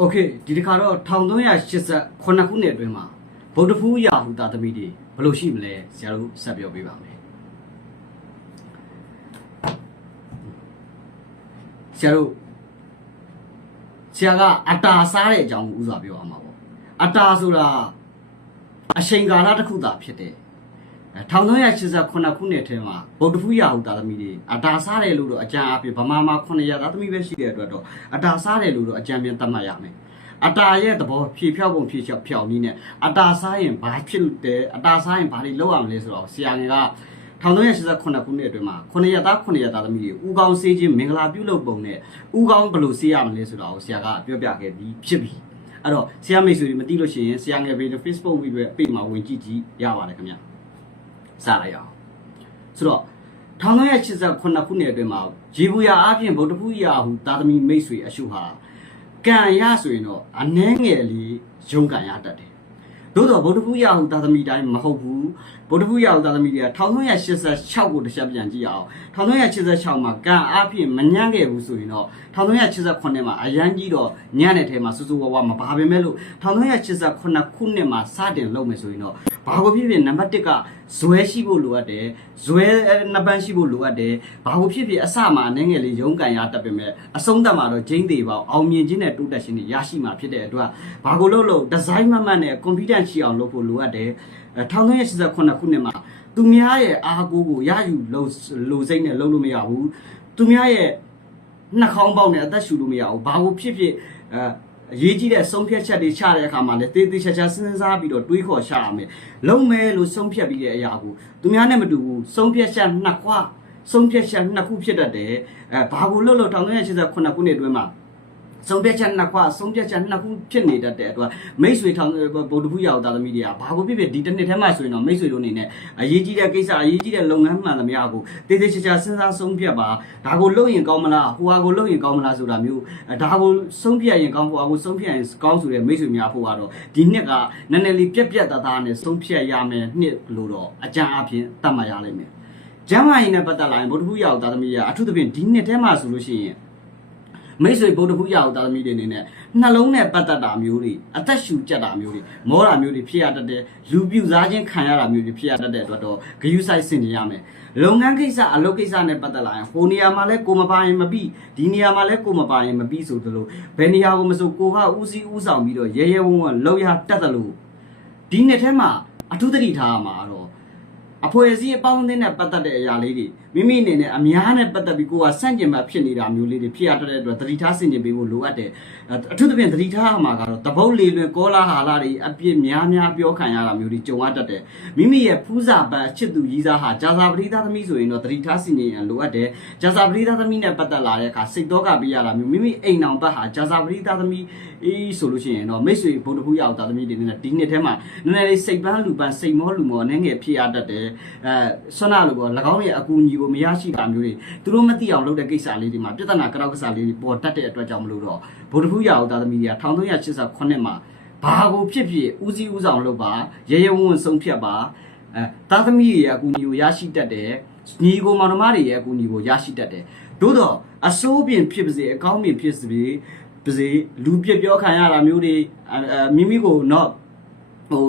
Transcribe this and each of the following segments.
โอเคဒီတစ်ခါတော့1389ခုနှစ်အတွင်းမှာဗုဒ္ဓဖူးရာဟုသားသမီးတွေဘယ်လိုရှိမလဲဆရာတို့ဆက်ပြောပေးပါမယ်ဆရာတို့ဆရာကအတာစားတဲ့အကြောင်းကိုဥစွာပြောအောင်ပါပေါ့အတာဆိုတာအချိန်ကာလတစ်ခုသာဖြစ်တယ်အဲ 1389ခုနှစ်ထဲမှာဗုဒ္ဓဖူးရာဟုသားသမီးတွေအတာစားတယ်လို့တော့အကြံအပြဗမာမှာ900သားသမီးပဲရှိတဲ့အတွက်တော့အတာစားတယ်လို့တော့အကြံပြန်သတ်မှတ်ရမယ်အတာရဲ့သဘောဖြေဖြောက်ပုံဖြေဖြောက်ဖြောက်နည်းနဲ့အတာစားရင်ဘာဖြစ်တယ်အတာစားရင်ဘာတွေလုပ်ရမလဲဆိုတော့ဆရာငယ်က1389ခုနှစ်အတွင်းမှာ900သား900သားသမီးတွေဥကောင်းစေးခြင်းမင်္ဂလာပြုလုပ်ပုံနဲ့ဥကောင်းဘယ်လိုစေးရမလဲဆိုတာကိုဆရာကပြောပြခဲ့ပြီးဖြစ်ပြီအဲ့တော့ဆရာမိတ်ဆွေတွေမသိလို့ရှိရင်ဆရာငယ်ပေတဲ့ Facebook ဝီပဲပေမှာဝင်ကြည့်ကြည့်ရပါတယ်ခင်ဗျ စလိုက်အောင်ဆိုတော့1989ခုနှစ်အတွင်းမှာဂျေဘူယာအပြင်ဗုဒ္ဓဖူးရာဟူသာသမီမိတ်ဆွေအရှုဟာကံရဆိုရင်တော့အနှဲငယ်လေးရုံးကံရတတ်တယ်သို့တော့ဗုဒ္ဓဖူးရာဟူသာသမီတိုင်းမဟုတ်ဘူးဗုဒ္ဓဖူးရာဟူသာသမီတွေက1386ကိုတစ်ချက်ပြန်ကြည့်အောင်1386မှာကံအပြင်မညံ့ခဲ့ဘူးဆိုရင်တော့1389မှာအရန်ကြီးတော့ညံ့တဲ့ထဲမှာစူးစူးဝါးဝါမပါပဲမဲ့လို့1389ခုနှစ်မှာစတင်လုပ်မယ်ဆိုရင်တော့ ဘာကိုဖြစ်ဖြစ်နံပါတ်1ကဇွဲရှိဖို့လိုအပ်တယ်ဇွဲနှစ်ပန်းရှိဖို့လိုအပ်တယ်ဘာကိုဖြစ်ဖြစ်အစမှာအနေငယ်လေးရုံးကန်ရတတ်ပေမဲ့အဆုံးသတ်မှာတော့ဂျင်းသေးပါအောင်မြင်ခြင်းနဲ့တိုးတက်ခြင်းတွေရရှိမှာဖြစ်တဲ့အတွက်ဘာကိုလုပ်လို့ဒီဇိုင်းမမှတ်နဲ့ confidence ရှိအောင်လုပ်ဖို့လိုအပ်တယ်1389ခုနှစ်မှာသူများရဲ့အားကိုးကိုရယူလို့လိုစိတ်နဲ့လုပ်လို့မရဘူးသူများရဲ့နှာခေါင်းပေါက်နဲ့အသက်ရှူလို့မရဘူးဘာကိုဖြစ်ဖြစ်အဲ အရေးကြီးတဲ့ဆုံးဖြတ်ချက်တွေချတဲ့အခါမှာလည်းတေးသေးချာချာစဉ်းစားပြီးတော့တွေးခေါ်ချရမယ်လုံမဲလို့ဆုံးဖြတ်ပြီးတဲ့အရာကိုသူများနဲ့မတူဘူးဆုံးဖြတ်ချက်နှစ်ခွဆုံးဖြတ်ချက်နှစ်ခုဖြစ်တတ်တယ်အဲဘာကိုလို့လို့1989ခုနှစ်အတွင်းမှာ ဆုံးဖြတ်ချက်နှစ်ခွဆုံးဖြတ်ချက်နှစ်ခုဖြစ်နေတတ်တဲ့အတွက်မိတ်ဆွေထောင်ဗုဒ္ဓဖူးရောက်သားသမီးတွေကဘာကိုဖြစ်ဖြစ်ဒီတစ်နှစ်ထဲမှာဆိုရင်တော့မိတ်ဆွေတို့အနေနဲ့အရေးကြီးတဲ့ကိစ္စအရေးကြီးတဲ့လုပ်ငန်းမှန်သမျှကိုတေးသေးချာချာစဉ်းစားဆုံးဖြတ်ပါဒါကိုလုပ်ရင်ကောင်းမလားဟိုဟာကိုလုပ်ရင်ကောင်းမလားဆိုတာမျိုးအဲဒါကိုဆုံးဖြတ်ရင်ကောင်းဟိုဟာကိုဆုံးဖြတ်ရင်ကောင်းဆိုတဲ့မိတ်ဆွေများဖို့ကတော့ဒီနှစ်ကနည်းနည်းလေးပြက်ပြက်သားသားနဲ့ဆုံးဖြတ်ရမယ်နှစ်လို့တော့အကြံအဖြစ်သတ်မှတ်ရလိမ့်မယ်ကျမ်းမာရေးနဲ့ပတ်သက်လာရင်ဗုဒ္ဓဖူးရောက်သားသမီးကအထူးသဖြင့်ဒီနှစ်ထဲမှာဆိုလို့ရှိရင် မိတ်ဆွေဗုဒ္ဓဖူးရောက်သားသမီးတွေအနေနဲ့နှလုံးနဲ့ပတ်သက်တာမျိုးတွေအသက်ရှူကြက်တာမျိုးတွေမောတာမျိုးတွေဖြစ်ရတတ်တဲ့လူပြူစားခြင်းခံရတာမျိုးတွေဖြစ်ရတတ်တဲ့အတွက်တော့ဂယုဆိုင်ဆင်ကြရမယ်လုပ်ငန်းကိစ္စအလုပ်ကိစ္စနဲ့ပတ်သက်လာရင်ဟိုနေရာမှာလဲကိုမပါရင်မပြီးဒီနေရာမှာလဲကိုမပါရင်မပြီးဆိုသလိုဘယ်နေရာကိုမဆိုကိုကဦးစီးဦးဆောင်ပြီးတော့ရဲရဲဝံ့ဝံ့လောက်ရတတ်တယ်လို့ဒီနှစ်ထဲမှာအထူးသတိထားရမှာတော့အဖွဲ့အစည်းအပေါင်းအသင်းနဲ့ပတ်သက်တဲ့အရာလေးတွေ မိမိအနေနဲ့အများနဲ့ပတ်သက်ပြီးကိုကစန့်ကျင်ဘက်ဖြစ်နေတာမျိုးလေးတွေဖြစ်ရတဲ့အတွက်သတိထားဆင်ခြင်ပေးဖို့လိုအပ်တယ်အထူးသဖြင့်သတိထားရမှာကတော့တပုတ်လေလွင်ကောလာဟာလာတွေအပြစ်များများပြောခံရတာမျိုးတွေကြုံရတတ်တယ်မိမိရဲ့ဖူးစာပတ်ချစ်သူကြီးစားဟာဂျာစာပရိသသမီးဆိုရင်တော့သတိထားဆင်ခြင်ရန်လိုအပ်တယ်ဂျာစာပရိသသမီးနဲ့ပတ်သက်လာတဲ့အခါစိတ်တော့ကပေးရတာမျိုးမိမိအိမ်အောင်ဘက်ဟာဂျာစာပရိသသမီးအေးဆိုလို့ရှိရင်တော့မိတ်ဆွေဘုံတစ်ခုရောက်တာသမီးတွေနဲ့ဒီနှစ်ထဲမှာနည်းနည်းလေးစိတ်ပန်းလူပန်းစိတ်မောလူမောအနေငယ်ဖြစ်ရတတ်တယ်အဲဆွမ်းနာလို့ပေါ့၎င်းရဲ့အကူအညီကိုမရရှိတာမျိုးတွေသူတို့မသိအောင်လုပ်တဲ့ကိစ္စလေးတွေမှာပြဿနာကြောက်ကစားလေးတွေပေါ်တတ်တဲ့အတွက်ကြောင့်မလို့တော့ဗုဒ္ဓဖူးရအောင်သားသမီးတွေက1389မှာဘာကိုဖြစ်ဖြစ်ဦးစီးဦးဆောင်လုပ်ပါရဲရဲဝံ့ဝံ့ဆုံးဖြတ်ပါအဲသားသမီးတွေရဲ့အကူအညီကိုရရှိတတ်တယ်ညီကိုမောင်နှမတွေရဲ့အကူအညီကိုရရှိတတ်တယ်သို့တော့အစိုးပြင်ဖြစ်ပါစေအကောင်းပြင်ဖြစ်ပါစေပါစေလူပြပြောခံရတာမျိုးတွေမိမိကိုတော့ ဟို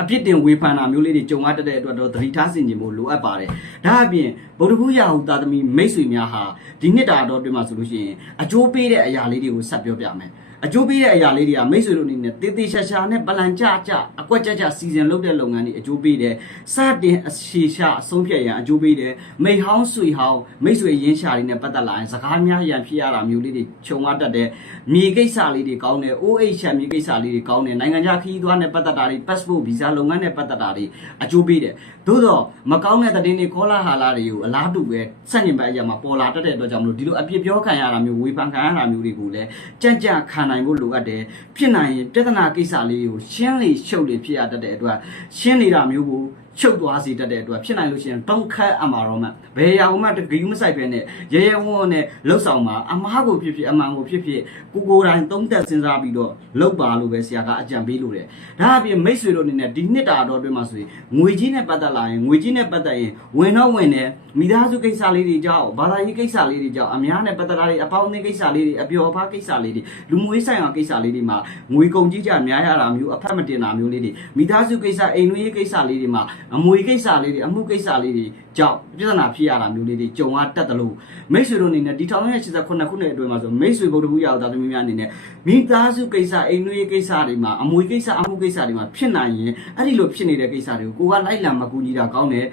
အပြစ်တင်ဝေဖန်တာမျိုးလေးတွေကြုံရတတ်တဲ့အတွက်တော့သတိထားဆင်ခြင်ဖို့လိုအပ်ပါတယ်။ဒါအပြင်ဗုဒ္ဓဘုရားဟူသားသမီးမိတ်ဆွေများဟာဒီနှစ်တာတော့တွင်မှာဆိုလို့ရှိရင်အကျိုးပေးတဲ့အရာလေးတွေကိုဆက်ပြောပြမယ်။ အကျိုးပေးတဲ့အရာလေးတွေကမိတ်ဆွေတို့အနေနဲ့တေးသေးရှာရှာနဲ့ပလန်ကြကြအကွက်ကြကြစီစဉ်လုပ်တဲ့လုပ်ငန်းတွေအကျိုးပေးတယ်။စတင်အရှိရှာအဆုံးဖြတ်ရန်အကျိုးပေးတယ်။မိတ်ဟောင်းဆွေဟောင်းမိတ်ဆွေရင်းရှာတွေနဲ့ပတ်သက်လာရင်စကားများရန်ဖြစ်ရတာမျိုးလေးတွေခြုံရတတ်တယ်။မြေကိစ္စလေးတွေကောင်းတယ်။ OH ချမ်းမြေကိစ္စလေးတွေကောင်းတယ်။နိုင်ငံခြားခရီးသွားနဲ့ပတ်သက်တာတွေ passport visa လုပ်ငန်းနဲ့ပတ်သက်တာတွေအကျိုးပေးတယ်။သို့တော့မကောင်းတဲ့သတင်းတွေခေါ်လာဟာလာတွေကိုအလားတူပဲစက်ညင်ဘက်အရာမှာပေါ်လာတတ်တဲ့အတွက်ကြောင့်မလို့ဒီလိုအပြစ်ပြောခံရတာမျိုးဝေဖန်ခံရတာမျိုးတွေကိုလည်းကြံ့ကြံ့ခံနိုင်ဖို့လိုအပ်တယ်။ဖြစ်နိုင်ရင်ပြဿနာကိစ္စလေးကိုရှင်းလေရှုပ်လေဖြစ်ရတတ်တဲ့အတွက်ရှင်းနေတာမျိုးကိုချုပ်သွားစေတတ်တဲ့အတွက်ဖြစ်နိုင်လို့ရှိရင်တုံးခတ်အမှာတော့မှဘယ်ရာမှတကယ်မဆိုင်ပဲနဲ့ရဲရဲဝံ့ဝံ့နဲ့လှုပ်ဆောင်မှာအမားကိုဖြစ်ဖြစ်အမှန်ကိုဖြစ်ဖြစ်ကိုကိုယ်တိုင်သုံးသက်စဉ်းစားပြီးတော့လှုပ်ပါလို့ပဲဆရာကအကြံပေးလို့တယ်ဒါအပြင်မိတ်ဆွေတို့အနေနဲ့ဒီနှစ်တာတော့အတွင်းမှာဆိုရင်ငွေကြီးနဲ့ပတ်သက်လာရင်ငွေကြီးနဲ့ပတ်သက်ရင်ဝင်တော့ဝင်တယ်မိသားစုကိစ္စလေးတွေကြောင့်ဘာသာရေးကိစ္စလေးတွေကြောင့်အများနဲ့ပတ်သက်တာတွေအပေါင်းအသင်းကိစ္စလေးတွေအပျော်အပါးကိစ္စလေးတွေလူမှုရေးဆိုင်ရာကိစ္စလေးတွေမှာငွေကုန်ကြီးကြများရတာမျိုးအဖက်မတင်တာမျိုးလေးတွေမိသားစုကိစ္စအိမ်တွင်းရေးကိစ္စလေးတွေမှာ အမွေကိစ္စလေးတွေအမှုကိစ္စလေးတွေကြောင့်ပြဿနာဖြစ်ရတာမျိုးလေးတွေကြုံရတတ်တယ်လို့မိတ်ဆွေတို့အနေနဲ့ဒီ1989ခုနှစ်အတွင်းမှာဆိုမိတ်ဆွေဗုဒ္ဓဘုရားသားသမီးများအနေနဲ့မိသားစုကိစ္စအိမ်တွင်းရေးကိစ္စတွေမှာအမွေကိစ္စအမှုကိစ္စတွေမှာဖြစ်နိုင်ရင်အဲ့ဒီလိုဖြစ်နေတဲ့ကိစ္စတွေကိုကိုကလိုက်လံမကူညီတာကောင်းတယ်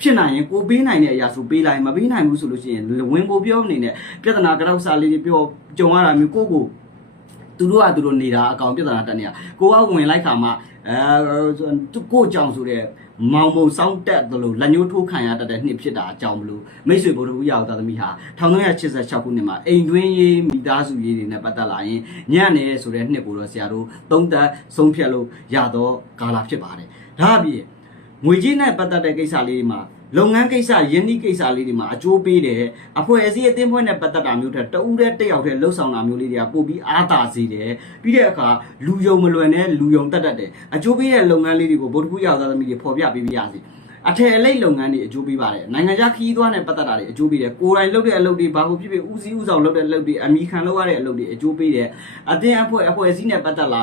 ဖြစ်နိုင်ရင်ကိုပေးနိုင်တဲ့အရာဆိုပေးလိုက်မပေးနိုင်ဘူးဆိုလို့ရှိရင်ဝင်ကိုပြောအနေနဲ့ပြဿနာကြောက်စားလေးတွေပြောကြုံရတာမျိုးကိုကို သူတို့ကသူတို့နေတာအကောင်ပြဿနာတက်နေတာကိုကဝင်လိုက်ခါမှအဲသူကိုကြောင်ဆိုတဲ့မောင်မုံစောင်းတက်တယ်လို့လက်ညှိုးထိုးခံရတတ်တဲ့နှစ်ဖြစ်တာအကြောင်းမလို့မိတ်ဆွေဘုဒ္ဓဘုရားသားသမီးဟာ1986ခုနှစ်မှာအိမ်တွင်းရေးမိသားစုရေးတွေနဲ့ပတ်သက်လာရင်ညံ့နေဆိုတဲ့နှစ်ကိုတော့ဆရာတို့သုံးသက်ဆုံးဖြတ်လို့ရတော့ကာလဖြစ်ပါတယ်ဒါအပြင်ငွေကြီးနဲ့ပတ်သက်တဲ့ကိစ္စလေးတွေမှာ လုပ်ငန်းကိစ္စယင်းနှီးကိစ္စလေးတွေမှာအကျိုးပေးတယ်အဖွဲ့အစည်းအသင်းဖွဲ့နဲ့ပတ်သက်တာမျိုးတဲ့တဦးတည်းတစ်ယောက်တည်းလှုပ်ဆောင်တာမျိုးလေးတွေကပို့ပြီးအားသာစေတယ်ပြီးတဲ့အခါလူယုံမလွယ်နဲ့လူယုံတက်တတ်တယ်အကျိုးပေးတဲ့လုပ်ငန်းလေးတွေကိုဗုဒ္ဓဘုရားသားသမီးတွေဖော်ပြပေးပြရစီ အထည်အလိတ်လုပ်ငန်းတွေအကျိုးပေးပါတယ်နိုင်ငံခြားခီးသွားနဲ့ပတ်သက်တာတွေအကျိုးပေးတယ်ကိုယ်တိုင်လုပ်တဲ့အလုပ်တွေဘာကိုဖြစ်ဖြစ်ဦးစီးဦးဆောင်လုပ်တဲ့အလုပ်တွေအမိခံလုပ်ရတဲ့အလုပ်တွေအကျိုးပေးတယ်အတင်းအဖွဲ့အဖွဲ့အစည်းနဲ့ပတ်သက်လာ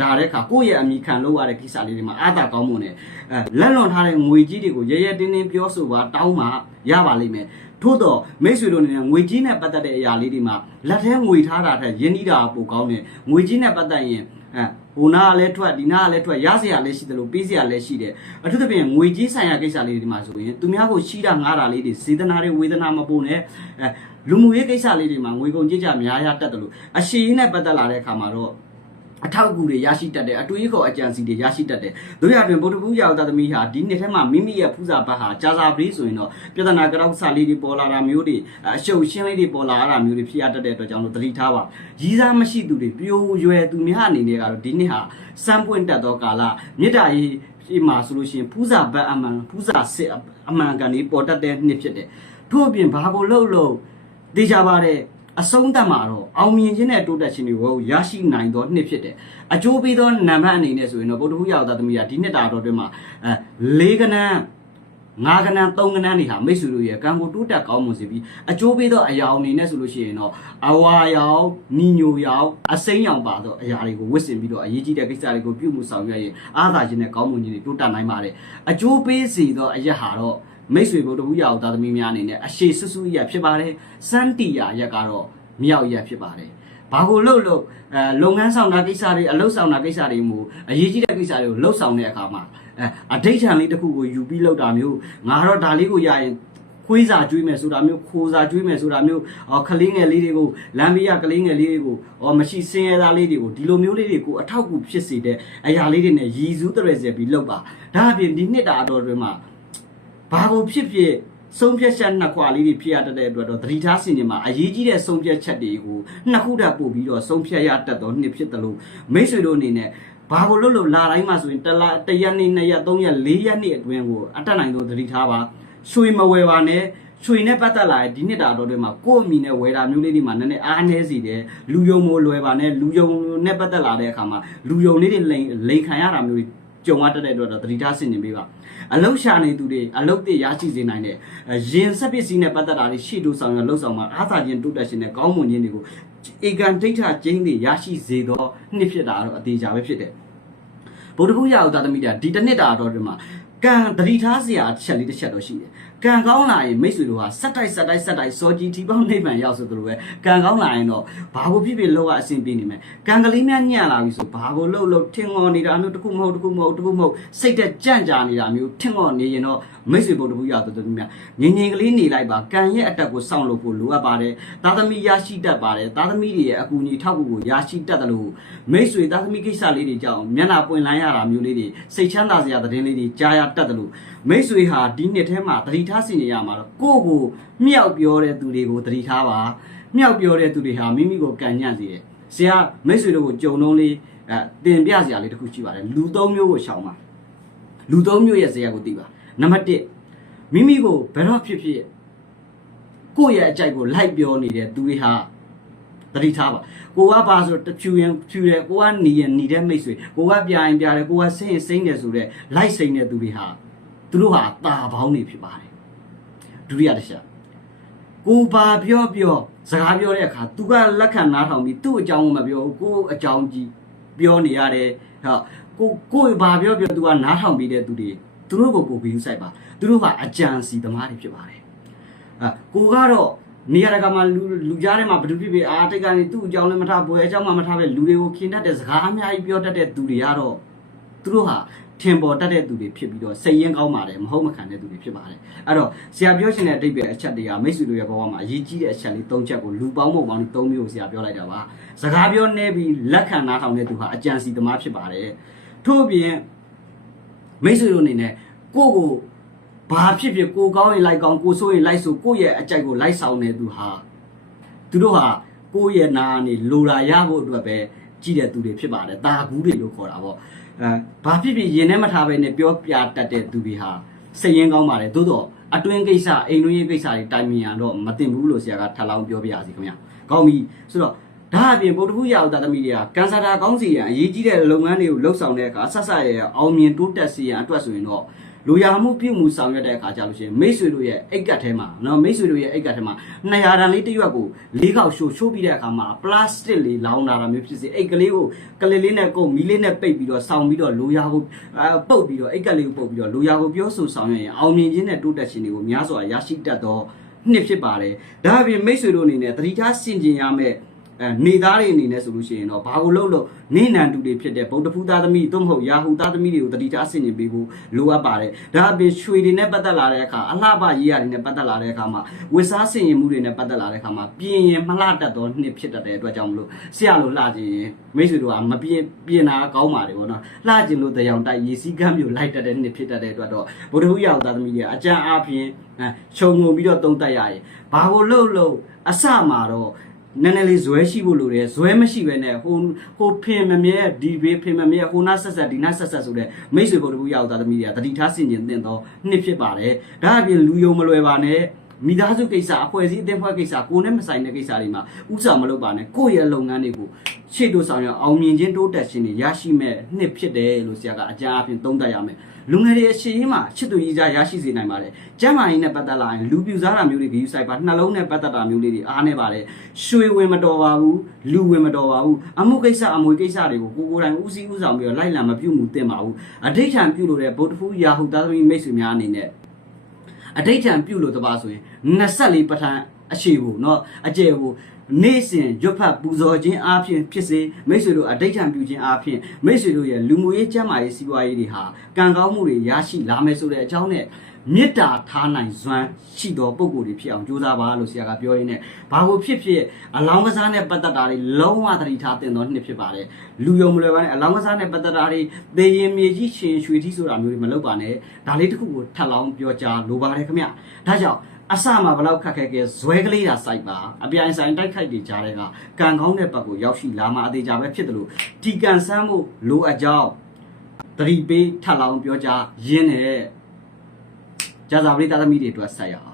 ဒါတဲ့အခါကိုယ့်ရဲ့အမိခံလုပ်ရတဲ့ကိစ္စလေးတွေမှာအားသာကောင်းမွန်တယ်အဲလက်လွန်ထားတဲ့ငွေကြီးတွေကိုရဲရဲတင်းတင်းပြောဆိုပါတောင်းပါရပါလိမ့်မယ်ထို့တော့မိတ်ဆွေတို့အနေနဲ့ငွေကြီးနဲ့ပတ်သက်တဲ့အရာလေးတွေမှာလက်ထဲငွေထားတာထက်ယဉ်ဤတာပိုကောင်းတယ်ငွေကြီးနဲ့ပတ်သက်ရင်အဲ ဟိုနာကလည်းထွက်ဒီနာကလည်းထွက်ရစရာလည်းရှိတယ်လို့ပေးစရာလည်းရှိတယ်အထူးသဖြင့်ငွေကြီးဆိုင်ရာကိစ္စလေးတွေမှာဆိုရင်သူများကိုရှိတာငားတာလေးတွေစေတနာတွေဝေဒနာမပို့နဲ့အဲလူမှုရေးကိစ္စလေးတွေမှာငွေကုန်ကြေးကြများရတတ်တယ်လို့အရှိရင်းနဲ့ပတ်သက်လာတဲ့အခါမှာတော့ အထောက်အကူတွေရရှိတတ်တယ်အတွေးခေါ်အကြံစီတွေရရှိတတ်တယ်တို့ရတွင်ဗုဒ္ဓဘုရားသားသမီးဟာဒီနှစ်ထဲမှာမိမိရဲ့ဖူးစာဘတ်ဟာကြာစာပရိဆိုရင်တော့ပြဿနာကြောက်စာလေးတွေပေါ်လာတာမျိုးတွေအရှုပ်ရှင်းလေးတွေပေါ်လာတာမျိုးတွေဖြစ်ရတတ်တဲ့အတွက်ကြောင့်လို့သတိထားပါရည်စားမရှိသူတွေပြိုရွယ်သူများအနေနဲ့ကတော့ဒီနှစ်ဟာစမ်းပွင့်တက်သောကာလမေတ္တာရေးဒီမှာဆိုလို့ရှိရင်ဖူးစာဘတ်အမှန်ဖူးစာစစ်အမှန်ကန်လေးပေါ်တတ်တဲ့နှစ်ဖြစ်တယ်ထို့အပြင်ဘာကိုလှုပ်လို့သိကြပါတဲ့ အဆုံးသတ်မှာတော့အောင်မြင်ခြင်းနဲ့တိုးတက်ခြင်းတွေကိုရရှိနိုင်သောနှစ်ဖြစ်တယ်။အကျိုးပေးသောနံပါတ်အနေနဲ့ဆိုရင်တော့ဗုဒ္ဓဘုရားသားသမီးကဒီနှစ်တာတော်တွင်မှာအဲ၄ကနန်းငါးကနန်းသုံးကနန်းတွေဟာမိတ်ဆွေတို့ရဲ့ကံကိုတိုးတက်ကောင်းမွန်စေပြီးအကျိုးပေးသောအရာအနေနဲ့ဆိုလို့ရှိရင်တော့အဝါရောင်နီညိုရောင်အစိမ်းရောင်ပါသောအရာတွေကိုဝတ်ဆင်ပြီးတော့အရေးကြီးတဲ့ကိစ္စတွေကိုပြုမှုဆောင်ရွက်ရင်အားသာခြင်းနဲ့ကောင်းမွန်ခြင်းတွေတိုးတက်နိုင်ပါတယ်။အကျိုးပေးစေသောအရာဟာတော့ မိတ်ဆွေဘုဒ္ဓဘုရားသားသမီးများအနေနဲ့အရှိဆွဆွရဖြစ်ပါတယ်။စန်းတီယာရက်ကတော့မြောက်ရက်ဖြစ်ပါတယ်။ဘာကိုလှုပ်လို့အဲလုပ်ငန်းဆောင်တာကိစ္စတွေအလုပ်ဆောင်တာကိစ္စတွေမျိုးအရေးကြီးတဲ့ကိစ္စတွေကိုလှုပ်ဆောင်တဲ့အခါမှာအဲအဋိဋ္ဌံလေးတစ်ခုကိုယူပြီးလှုပ်တာမျိုးငါတော့ဒါလေးကိုရရင်ခွေးစာကျွေးမယ်ဆိုတာမျိုးခိုးစာကျွေးမယ်ဆိုတာမျိုးအော်ကလေးငယ်လေးတွေကိုလမ်းဘေးကကလေးငယ်လေးတွေကိုအော်မရှိစင်းရဲသားလေးတွေကိုဒီလိုမျိုးလေးတွေကိုအထောက်အကူဖြစ်စေတဲ့အရာလေးတွေနဲ့ရည်စူးတရယ်စေပြီးလှုပ်ပါဒါအပြင်ဒီနှစ်တာအတော်တွင်မှာ ဘာကိုဖြစ်ဖြစ်ဆုံးဖြတ်ချက်နှစ်ခွာလေးတွေဖြစ်ရတတ်တဲ့အတွက်တော့သတိထားစင်ကြမှာအရေးကြီးတဲ့ဆုံးဖြတ်ချက်တွေကိုနှစ်ခုတည်းပို့ပြီးတော့ဆုံးဖြတ်ရတတ်တော့နှစ်ဖြစ်တယ်လို့မိတ်ဆွေတို့အနေနဲ့ဘာကိုလို့လို့လာတိုင်းမှာဆိုရင်တလတရက်နေ့နှစ်ရက်သုံးရက်လေးရက်နေ့အတွင်းကိုအတက်နိုင်ဆုံးသတိထားပါရွှေမဝယ်ပါနဲ့ရွှေနဲ့ပတ်သက်လာတဲ့ဒီနှစ်တာတော့တွေမှာကိုယ့်အမိနဲ့ဝယ်တာမျိုးလေးတွေမှာနည်းနည်းအားနည်းစီတယ်လူယုံမို့လွယ်ပါနဲ့လူယုံနဲ့ပတ်သက်လာတဲ့အခါမှာလူယုံလေးတွေလိန်လိန်ခံရတာမျိုးတွေ ကြုံရတတ်တဲ့အတွက်တော့သတိထားဆင်ခြင်ပေးပါအလုတ်ရှာနေသူတွေအလုတ်တွေရရှိစေနိုင်တဲ့ရင်ဆက်ပစ္စည်းနဲ့ပတ်သက်တာတွေရှိတို့ဆောင်ရလှုပ်ဆောင်မှာအားသာခြင်းတိုးတက်ခြင်းနဲ့ကောင်းမွန်ခြင်းတွေကိုဧကန်ဒိဋ္ဌကျင်းတွေရရှိစေသောနှစ်ဖြစ်တာတော့အသေးချာပဲဖြစ်တယ်ဗုဒ္ဓဘုရားဥဒသမီးတာဒီတစ်နှစ်တာတော့ဒီမှာ ကံသတိထားစရာတစ်ချက်လေးတစ်ချက်တော့ရှိတယ်ကံကောင်းလာရင်မိတ်ဆွေတို့ဟာစက်တိုက်စက်တိုက်စက်တိုက်စောကြီးထီပေါင်းနိဗ္ဗာန်ရောက်ဆိုသလိုပဲကံကောင်းလာရင်တော့ဘာကိုဖြစ်ဖြစ်လောက်အဆင်ပြေနေမယ်ကံကလေးများညံ့လာပြီဆိုဘာကိုလှုပ်လှုပ်ထင်ငေါ်နေတာမျိုးတစ်ခုမဟုတ်တစ်ခုမဟုတ်တစ်ခုမဟုတ်စိတ်သက်ကြံ့ကြာနေတာမျိုးထင်ငေါ်နေရင်တော့မိတ်ဆွေဘုဒ္ဓဘုရားတော်တော်များငြိမ်ငြိမ်ကလေးနေလိုက်ပါကံရဲ့အတက်ကိုစောင့်လို့ဖို့လိုအပ်ပါတယ်သားသမီးရရှိတတ်ပါတယ်သားသမီးတွေရဲ့အကူအညီထောက်ကူကိုရရှိတတ်တယ်လို့မိတ်ဆွေသားသမီးကိစ္စလေးတွေကြောင့်မျက်နှာပွင့်လန်းရတာမျိုးလေးတွေစိတ်ချမ်းသာစရာသတင်းလေးတွေကြားရတတ်တယ်လို့မိတ်ဆွေဟာဒီနှစ်ထဲမှာသတိထားစီနေရမှာတော့ကိုယ့်ကိုမြောက်ပြောတဲ့သူတွေကိုသတိထားပါမြောက်ပြောတဲ့သူတွေဟာမိမိကိုကံညံ့စေတယ်ဆရာမိတ်ဆွေတို့ကိုကြုံလုံးလေးအဲတင်ပြစရာလေးတစ်ခုရှိပါတယ်လူသုံးမျိုးကိုရှောင်ပါလူသုံးမျိုးရဲ့ဇေယျကိုသိပါနံပါတ်1မိမိကိုဘယ်တော့ဖြစ်ဖြစ်ကိုယ့်ရဲ့အကြိုက်ကိုလိုက်ပြောနေတဲ့သူတွေဟာ တတိထားပါကိုကပါဆိုတဖြူရင်ဖြူတယ်ကိုကနေရင်နေတဲ့မိတ်ဆွေကိုကပြရင်ပြတယ်ကိုကစိမ့်ရင်စိမ့်တယ်ဆိုတဲ့လိုက်စိမ့်တဲ့သူတွေဟာသူတို့ဟာตาပေါင်းနေဖြစ်ပါတယ်ဒုတိယတစ်ချက်ကိုပါပြောပြောစကားပြောတဲ့အခါ तू ကလက်ခံနားထောင်ပြီးသူ့အကြောင်းကိုမပြောဘူးကိုအကြောင်းကြီးပြောနေရတယ်ဟောကိုကိုဘာပြောပြော तू ကနားထောင်ပြီးတဲ့သူတွေသူတို့ကိုကိုဘီယူဆိုင်ပါသူတို့ကအကြံစီသမားတွေဖြစ်ပါတယ်အဲကိုကတော့ နေရာတကာမှာလူလူကြားထဲမှာဘယ်သူဖြစ်ဖြစ်အာတိတ်ကနေသူ့အကြောင်းလည်းမထားပွဲအကြောင်းမှမထားပဲလူတွေကိုခင်တတ်တဲ့စကားအများကြီးပြောတတ်တဲ့သူတွေကတော့သူတို့ဟာထင်ပေါ်တတ်တဲ့သူတွေဖြစ်ပြီးတော့စိတ်ရင်းကောင်းပါတယ်မဟုတ်မခံတဲ့သူတွေဖြစ်ပါတယ်အဲ့တော့ဆရာပြောရှင်တဲ့အတိတ်ပဲအချက်တွေကမိတ်ဆွေတို့ရဲ့ဘဝမှာအရေးကြီးတဲ့အချက်လေး၃ချက်ကိုလူပေါင်းပုံပေါင်း၃မျိုးကိုဆရာပြောလိုက်တာပါစကားပြောနေပြီးလက်ခံနားထောင်တဲ့သူဟာအကြံစီသမားဖြစ်ပါတယ်ထို့အပြင်မိတ်ဆွေတို့အနေနဲ့ကိုယ့်ကို ဘာဖြစ်ဖြစ်ကိုကောင်းရင်လိုက်ကောင်းကိုဆိုးရင်လိုက်ဆိုကိုယ့်ရဲ့အကြိုက်ကိုလိုက်ဆောင်နေသူဟာသူတို့ဟာကိုယ့်ရဲ့နာကနေလိုရာရဖို့အတွက်ပဲကြည့်တဲ့သူတွေဖြစ်ပါတယ်တာကူးတွေလို့ခေါ်တာပေါ့အဲဘာဖြစ်ဖြစ်ရင်ထဲမထားပဲနဲ့ပြောပြတတ်တဲ့သူတွေဟာစိတ်ရင်းကောင်းပါတယ်သို့တော့အတွင်းကိစ္စအိမ်တွင်းရေးကိစ္စတွေတိုင်မြင်ရတော့မတင်ဘူးလို့ဆရာကထပ်လောင်းပြောပြရစီခင်ဗျာကောင်းပြီဆိုတော့ဒါအပြင်ဗုဒ္ဓဘုရားဥဒသမီတွေကကန်ဆာတာကောင်းစီရန်အရေးကြီးတဲ့လုပ်ငန်းတွေကိုလှုပ်ဆောင်တဲ့အခါဆက်ဆက်ရရအောင်မြင်တိုးတက်စီရန်အတွက်ဆိုရင်တော့ လူရမှုပြုမှုဆောင်ရွက်တဲ့အခါကျလို့ရှိရင်မိတ်ဆွေတို့ရဲ့အိတ်ကတ်ထဲမှာနော်မိတ်ဆွေတို့ရဲ့အိတ်ကတ်ထဲမှာ200တန်လေးတစ်ရွက်ကို၄ခေါက်ရှို့ရှို့ပြီးတဲ့အခါမှာပလတ်စတစ်လေးလောင်းလာတာမျိုးဖြစ်စေအိတ်ကလေးကိုကလေးလေးနဲ့ကုန်မီးလေးနဲ့ပိတ်ပြီးတော့ဆောင်းပြီးတော့လူရကိုအဲပုတ်ပြီးတော့အိတ်ကတ်လေးကိုပုတ်ပြီးတော့လူရကိုပြောဆိုဆောင်ရွက်ရင်အောင်မြင်ခြင်းနဲ့တိုးတက်ခြင်းတွေကိုများစွာရရှိတတ်သောနှစ်ဖြစ်ပါတယ်ဒါအပြင်မိတ်ဆွေတို့အနေနဲ့သတိထားဆင်ခြင်ရမယ့်အဲ နေသားတွေအနေနဲ့ဆိုလို့ရှိရင်တော့ဘာကိုလုပ်လို့နေနံတူတွေဖြစ်တဲ့ဗုဒ္ဓဖူးသားသမီးသို့မဟုတ်ယာဟုသားသမီးတွေကိုတတိထားဆင်ခြင်ပေးဖို့လိုအပ်ပါတယ်ဒါအပြင်ရွှေတွေနဲ့ပတ်သက်လာတဲ့အခါအလှပရေးရတွေနဲ့ပတ်သက်လာတဲ့အခါမှာဝစ်စားဆင်ရင်မှုတွေနဲ့ပတ်သက်လာတဲ့အခါမှာပြင်ရင်မလှတတ်သောနှစ်ဖြစ်တတ်တဲ့အတွက်ကြောင့်မလို့ဆရာလိုလှခြင်းရင်မိတ်ဆွေတို့ကမပြင်ပြင်တာကောင်းပါတယ်ဗောနော်လှခြင်းလို့တရားတိုက်ရေစည်းကမ်းမျိုးလိုက်တတ်တဲ့နှစ်ဖြစ်တတ်တဲ့အတွက်တော့ဗုဒ္ဓဟူယာဟုသားသမီးတွေကအကြံအားဖြင့်အဲခြုံငုံပြီးတော့တုံးတက်ရရင်ဘာကိုလှုပ်လို့အစမှာတော့ နည်းနည်းလေးဇွဲရှိဖို့လိုတယ်ဇွဲမရှိဘဲနဲ့ဟိုဟိုဖင်မမြဲဒီဘေးဖင်မမြဲဟိုနာဆက်ဆက်ဒီနာဆက်ဆက်ဆိုတဲ့မိတ်ဆွေပုဒ်ဘူးရောက်သားသမီးတွေကတတိထားဆင်ကျင်တင်တော့နှစ်ဖြစ်ပါတယ်ဒါအပြင်လူယုံမလွယ်ပါနဲ့ မိသားစုကိစ္စအဖွဲ့အစည်းအသင်းဖွဲ့ကိစ္စကိုယ်နဲ့မဆိုင်တဲ့ကိစ္စတွေမှာဥစ္စာမလုပ်ပါနဲ့ကိုယ့်ရဲ့လုပ်ငန်းတွေကိုရှေ့တို့ဆောင်ရအောင်မြင်ခြင်းတိုးတက်ခြင်းတွေရရှိမဲ့နှစ်ဖြစ်တယ်လို့ဆရာကအကြမ်းအဖြစ်သုံးသပ်ရမယ်လူငယ်တွေအရှိရင်မှာချစ်သူကြီးကြရရှိစေနိုင်ပါတယ်ကျမ်းမာရေးနဲ့ပတ်သက်လာရင်လူပြူစားတာမျိုးတွေဂရုစိုက်ပါနှလုံးနဲ့ပတ်သက်တာမျိုးလေးတွေအားနေပါတယ်ရွှေဝင်မတော်ပါဘူးလူဝင်မတော်ပါဘူးအမှုကိစ္စအမွေကိစ္စတွေကိုကိုကိုယ်တိုင်ဦးစီးဦးဆောင်ပြီးတော့လိုက်လံမပြုမှုတင်ပါဘူးအဋိဋ္ဌံပြုလို့တဲ့ဗုဒ္ဓဖူးယာဟုသားသမီးမိတ်ဆွေများအနေနဲ့ အဋိဋ္ဌံပြုလို့တပါဆိုရင်24ပဋ္ဌာန်းအရှိကိုเนาะအကျယ်ကိုနေ့စဉ်ရွတ်ဖတ်ပူဇော်ခြင်းအားဖြင့်ဖြစ်စေမိတ်ဆွေတို့အဋိဋ္ဌံပြုခြင်းအားဖြင့်မိတ်ဆွေတို့ရဲ့လူမှုရေးကျန်းမာရေးစီးပွားရေးတွေဟာကံကောင်းမှုတွေရရှိလာမယ်ဆိုတဲ့အကြောင်းနဲ့ မေတ္တာထားနိုင်စွမ်းရှိသောပုံကိုယ်တွေဖြစ်အောင်ကြိုးစားပါလို့ဆရာကပြောရင်းနဲ့ဘာကိုဖြစ်ဖြစ်အလောင်းကစားနဲ့ပတ်သက်တာတွေလုံးဝသတိထားတင်သောနှစ်ဖြစ်ပါတယ်လူယုံမလွယ်ပါနဲ့အလောင်းကစားနဲ့ပတ်သက်တာတွေသေရင်မြေကြီးရှင်ရွှေထီးဆိုတာမျိုးတွေမလုပ်ပါနဲ့ဒါလေးတစ်ခုကိုထပ်လောင်းပြောကြားလိုပါတယ်ခင်ဗျဒါကြောင့်အစမှာဘလောက်ခက်ခဲခဲဇွဲကလေးတာစိုက်ပါအပြိုင်ဆိုင်တိုက်ခိုက်တွေကြားတဲ့ကကံကောင်းတဲ့ဘက်ကိုရောက်ရှိလာမှအသေးကြပဲဖြစ်တယ်လို့ဒီကံဆန်းမှုလိုအပ်ကြောင်းတတိပေးထပ်လောင်းပြောကြားရင်းနဲ့ ကြာစာပရိသတ်သမီးတွေအတွက်ဆက်ရအောင်